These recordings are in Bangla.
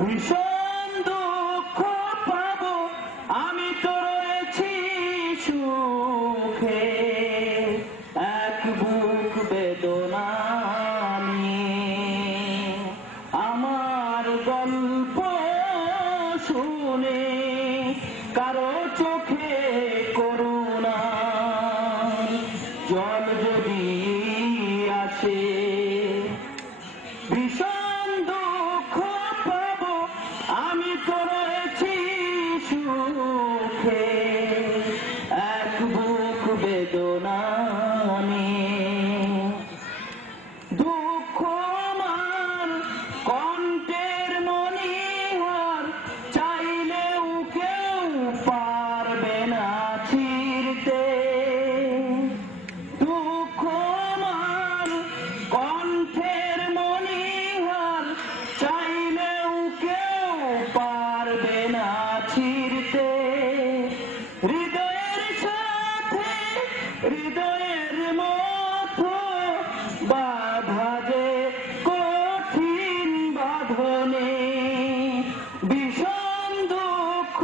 ভীষণ দুঃখ পাবো, আমি তো রয়েছি সুখে, এক বুক বেদনা নিয়ে। আমার গল্প শুনে কারো চোখে করুণা জল যদি আসে, ভীষণ দুঃখ পাবো, আমি তো রয়েছি সুখে, এক বুক বেদনা নিয়ে। দুঃখ আমার কণ্ঠের মণিহার, চাইলেও কেউ পারবে না ছিঁড়তে। দুঃখ আমার কণ্ঠের মণিহার, চাইলেও কেউ পারবে না ছিঁড়তে। হৃদয়ের সাথে হৃদয়ের মতো বাধা যে কঠিন বাঁধনে, ভীষণ দুঃখ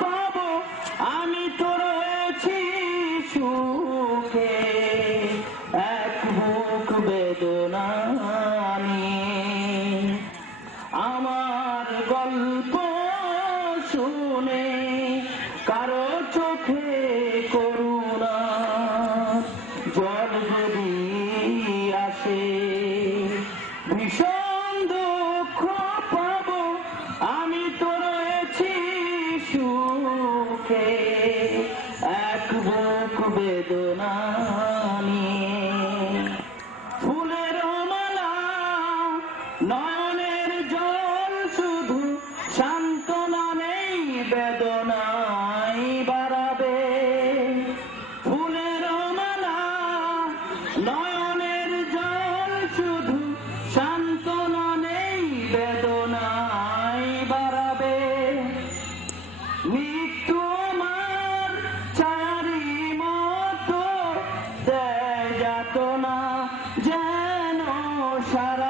পাবো, আমি তো রয়েছি সুখে, এক বুক বেদনা নিয়ে। আমার গল্প শুনে কারো চোখে করুণা জল যদি আসে, ভীষণ দুঃখ পাবো, আমি তো রয়েছি সুখে, এক বুক বেদনা নিয়ে। ফুলের মালা নয়নের জল শুধু সান্ত্বনা নেই, বেদনাই বাড়াবে। ফুলের মালা নয়নের জল শুধু সান্ত্বনা নেই, বেদনাই বাড়াবে। মৃত্যু আমার ছায়ারি মতো দেয় যাতনা, যেন সারা